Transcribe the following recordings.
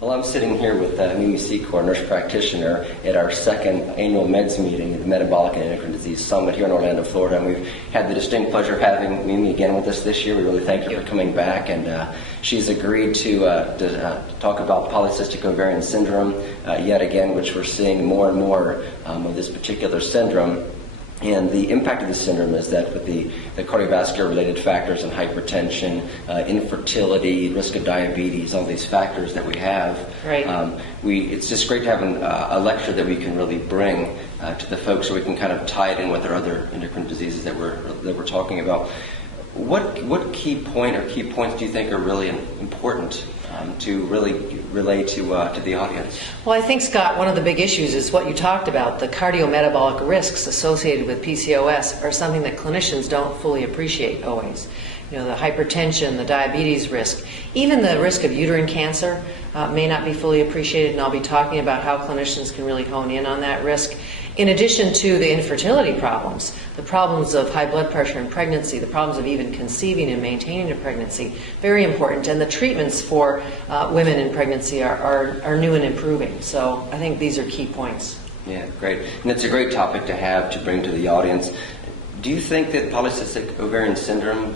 Well, I'm sitting here with Mimi Secor, nurse practitioner, at our second annual MEDS meeting at the Metabolic and Endocrine Disease Summit here in Orlando, Florida. And we've had the distinct pleasure of having Mimi again with us this year. We really thank her for coming back. And she's agreed to talk about polycystic ovarian syndrome yet again, which we're seeing more and more of this particular syndrome. And the impact of the syndrome is that with the cardiovascular-related factors and hypertension, infertility, risk of diabetes, all these factors that we have, right. It's just great to have a lecture that we can really bring to the folks so we can kind of tie it in with our other endocrine diseases that we're talking about. What key point or key points do you think are really important to really relay to the audience? Well, I think, Scott, one of the big issues is what you talked about. The cardiometabolic risks associated with PCOS are something that clinicians don't fully appreciate always. You know, the hypertension, the diabetes risk, even the risk of uterine cancer may not be fully appreciated, and I'll be talking about how clinicians can really hone in on that risk. In addition to the infertility problems, the problems of high blood pressure in pregnancy, the problems of even conceiving and maintaining a pregnancy, very important. And the treatments for women in pregnancy are new and improving. So I think these are key points. Yeah, great. And it's a great topic to have to bring to the audience. Do you think that polycystic ovarian syndrome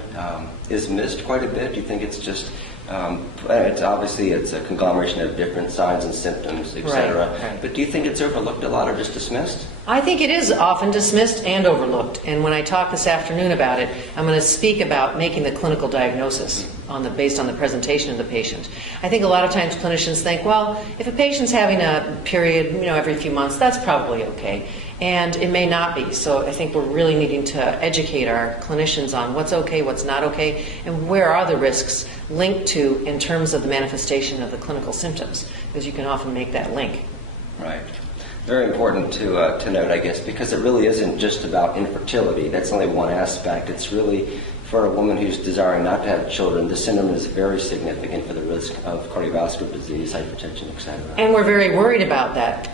is missed quite a bit? Do you think it's just it's a conglomeration of different signs and symptoms, etc. Right. But do you think it's overlooked a lot or just dismissed? I think it is often dismissed and overlooked. And when I talk this afternoon about it, I'm going to speak about making the clinical diagnosis based on the presentation of the patient. I think a lot of times clinicians think, well, if a patient's having a period, every few months, that's probably okay. And it may not be. So I think we're really needing to educate our clinicians on what's okay, what's not okay, and where are the risks linked to in terms of the manifestation of the clinical symptoms, because you can often make that link. Right. Very important to note, I guess, because it really isn't just about infertility. That's only one aspect. It's really for a woman who's desiring not to have children. The syndrome is very significant for the risk of cardiovascular disease, hypertension, etc. And we're very worried about that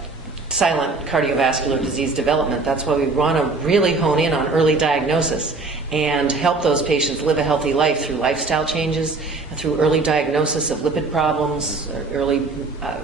silent cardiovascular disease development. That's why we want to really hone in on early diagnosis and help those patients live a healthy life through lifestyle changes, through early diagnosis of lipid problems, early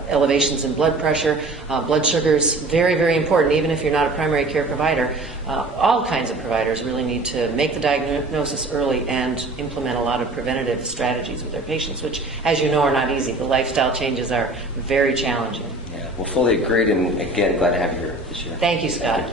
elevations in blood pressure, blood sugars. Very, very important, even if you're not a primary care provider. All kinds of providers really need to make the diagnosis early and implement a lot of preventative strategies with their patients, which, as you know, are not easy. The lifestyle changes are very challenging. Yeah, well, fully agreed, and again, glad to have you here this year. Thank you, Scott.